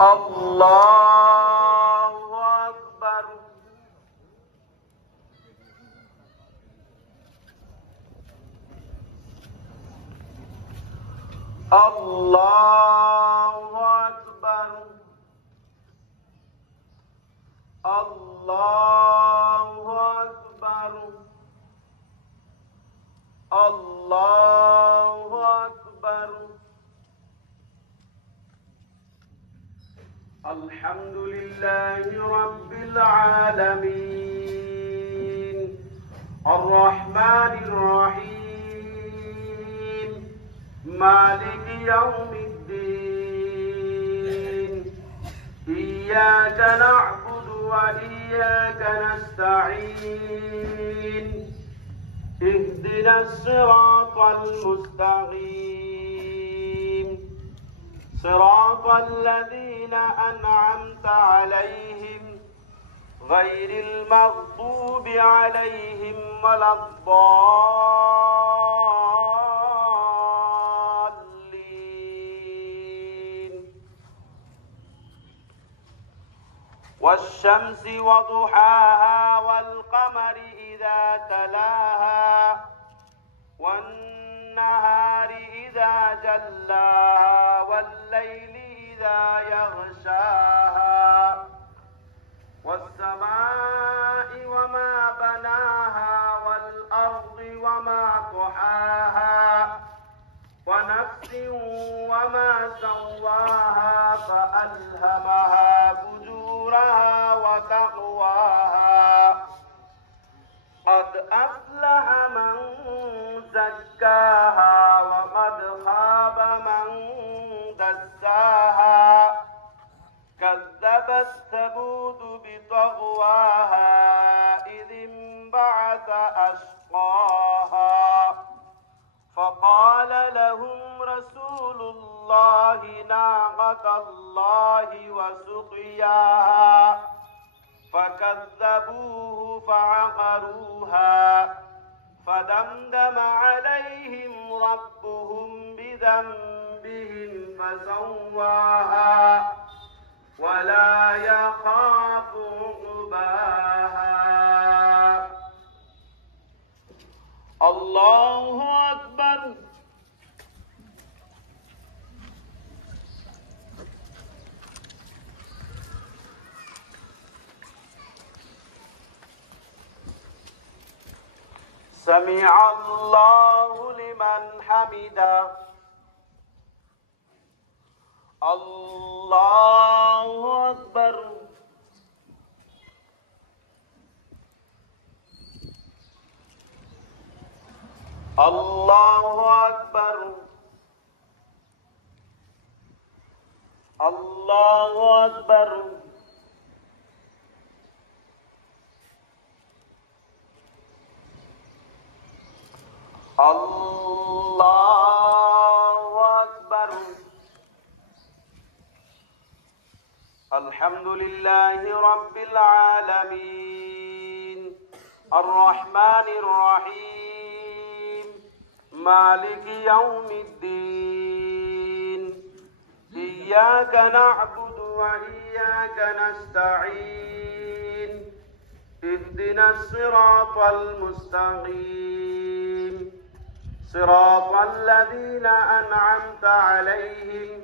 الله أكبر. الله أكبر. الله أكبر. الله أكبر. الحمد لله رب العالمين الرحمن الرحيم مالك يوم الدين إياك نعبد وإياك نستعين اهدنا الصراط المستقيم صراط الذين أنعمت عليهم غير المغضوب عليهم ولا الضالين. والشمس وضحاها والقمر إذا تلاها والنهار إذا جلاها والليل إذا يغشاها والسماء وما بناها والأرض وما طحاها ونفس وما سواها فألهمها فجورها وتقواها قد أفلح من زكاها وقد خاب من دساها كذبت ثمود بطغواها إذ انبعث أشقاها فقال لهم رسول الله ناقة الله وسقياها فكذبوه فعقروها فدمدم عليهم ربهم بذنبهم فسواها ولا يخاف عقباها. الله أكبر. سمع الله لمن حمده. الله أكبر. الله أكبر. الله أكبر. الله أكبر. الحمد لله رب العالمين الرحمن الرحيم مالك يوم الدين إياك نعبد وإياك نستعين اهدنا الصراط المستقيم صراط الذين أنعمت عليهم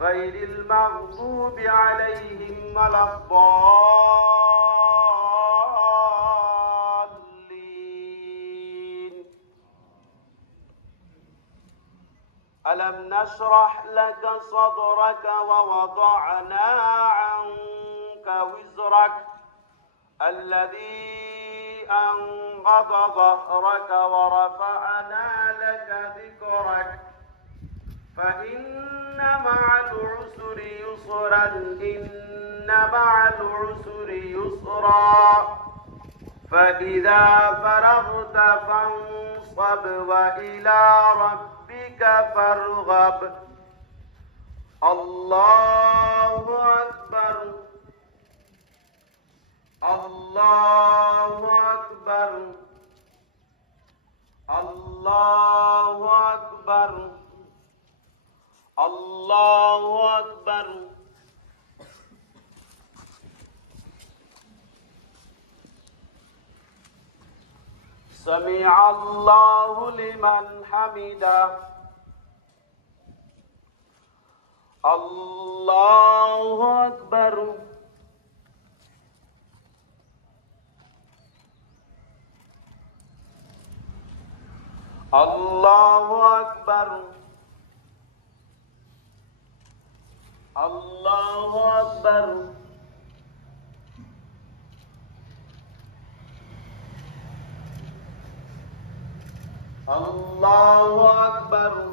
غير المغضوب عليهم ولا الضالين. ألم نشرح لك صدرك ووضعنا عنك وزرك الذي أنقض ظهرك ورفعنا لك ذكرك فإن مع العسر يسرا إن مع العسر يسرا فإذا فرغت فانصب وإلى ربك فارغب. الله أكبر. الله أكبر. الله أكبر. اللہ اکبر سمع اللہ لمن حمدہ اللہ اکبر اللہ اکبر اللہ اکبر اللہ اکبر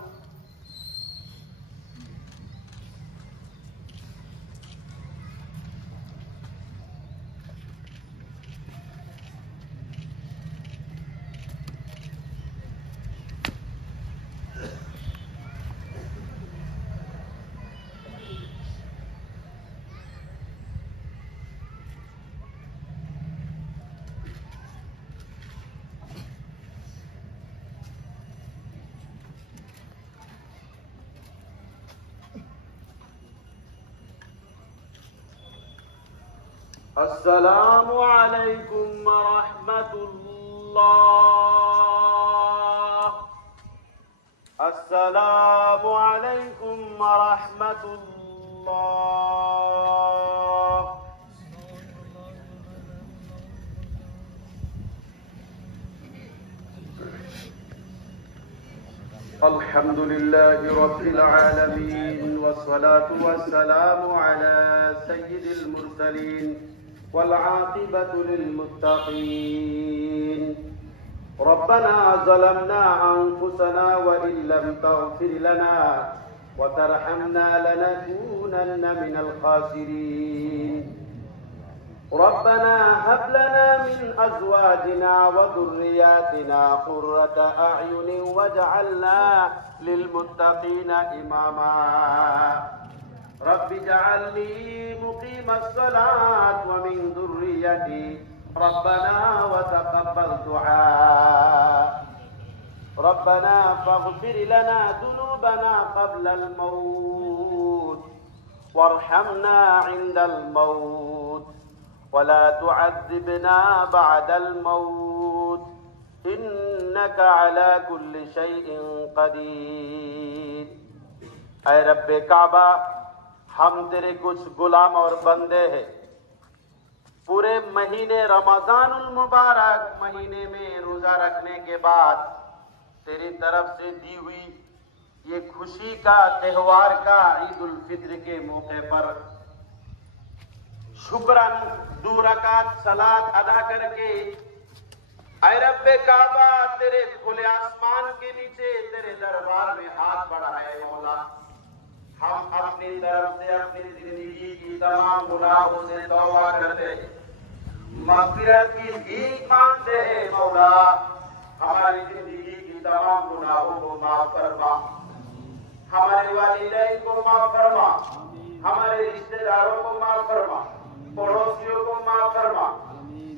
السلام علیکم ورحمۃ اللہ السلام علیکم ورحمۃ اللہ الحمد لله رب العالمين والصلاة والسلام على سيد المرسلين والعاقبة للمتقين ربنا ظلمنا أنفسنا وإن لم تغفر لنا وترحمنا لنكونن من الخاسرين ربنا هب لنا من أزواجنا وذرياتنا قرة أعين واجعلنا للمتقين إماما رب اجعلني مقيم الصلاة ومن ذريتي ربنا وتقبل دعاء ربنا فاغفر لنا ذنوبنا قبل الموت وارحمنا عند الموت ولا تعذبنا بعد الموت إنك على كل شيء قدير اے رب کعبہ ہم تیرے کچھ غلام اور بندے ہیں پورے مہینے رمضان المبارک مہینے میں روزہ رکھنے کے بعد تیری طرف سے دی ہوئی یہ خوشی کا تہوار کا عید الفطر کے موقع پر شکراً 2 رکعت صلاۃ ادا کر کے اے رب کعبہ تیرے کھلے آسمان کے نیچے تیرے دربار میں ہاتھ بڑھائے مولا ہم اپنی طرف سے اپنی زندگی کی تمام گناہوں سے توبہ کرتے مغفرت کی بھیک مانگتے ہیں مولا ہماری زندگی کی تمام گناہوں کو معاف فرما ہمارے والدین کو معاف فرما ہمارے رشتہ داروں کو معاف فرما پڑوسیوں کو معاف فرما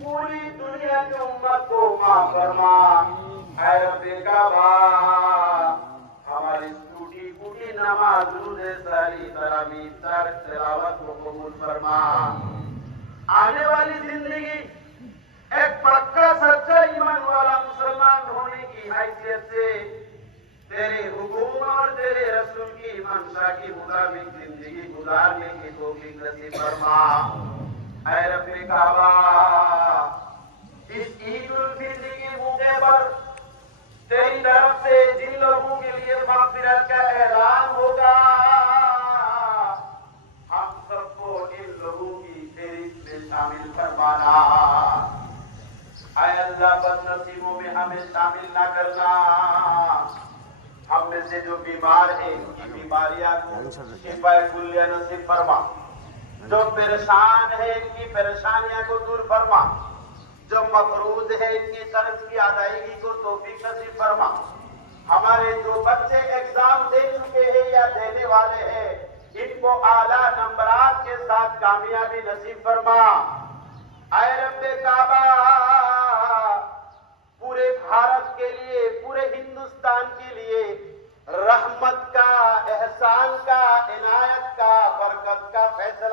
پوری دنیا کی امت کو معاف فرما اے رب کعبہ ہماری ٹوٹی پھوٹی نماز روز ساری تراویح ترک تلاوت کو قبول فرما آنے والی زندگی ایک پکا سچا ایمان والا مسلمان ہونے کی حیثیت سے تیرے حکم اور تیرے رسول کی منشا کے مطابق زندگی گزارنے کی توفیق نصیب فرما اے رب کعبہ اس عید الفطر کے موقع پر تیری طرف سے جن لوگوں کے لیے مغفرت کا اعلان ہوگا ہم سب کو ان لوگوں کی فہرست میں شامل فرمانا اے اللہ بد نصیبوں میں ہمیں شامل نہ کرنا ہم میں سے جو بیمار ہیں ان کی بیماریاں کو شفا کلیہ نصیب فرما جو پریشان ہے ان کی پریشانیاں کو دور فرما جو مقروض ہے ان کی قرض کی ادائیگی کو توفیق نصیب فرما ہمارے جو بچے ایگزام دے چکے ہیں یا دینے والے ہیں ان کو اعلیٰ نمبرات کے ساتھ کامیابی نصیب فرما اے رب کعبہ پورے بھارت کے لیے پورے ہندوستان کے لیے رحمت کا احسان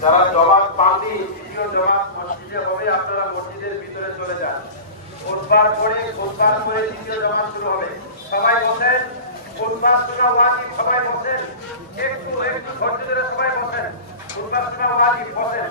যারা জমাত পাননি, দ্বিতীয় জমাত মসজিদে হবে, আপনারা মসজিদের ভিতরে চলে যান। খুতবার পরে দ্বিতীয় জমাত শুরু হবে। সবাই বসেন, খুতবা শোনা ওয়াজিব, সবাই বসেন, একটু ধৈর্য ধরে সবাই বসেন, খুতবা শোনা ওয়াজিব, বসেন।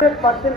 100%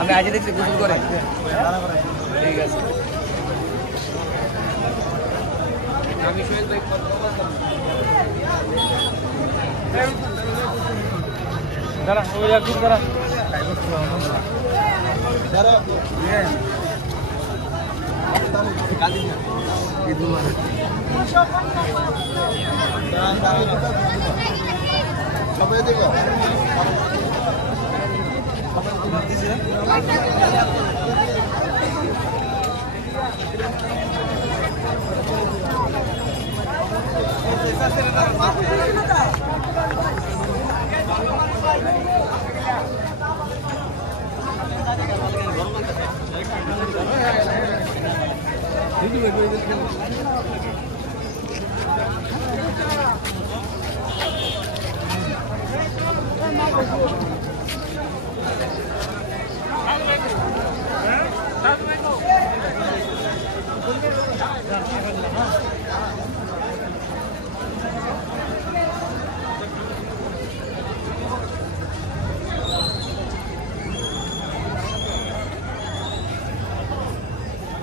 আমি আজ দেখছি গোসল করে ঠিক আছে আমি সোহেল ভাই দাঁড়া ওই একটু দাঁড়া দাঁড়া কালি ঈদ মুবারক সবাই দেখো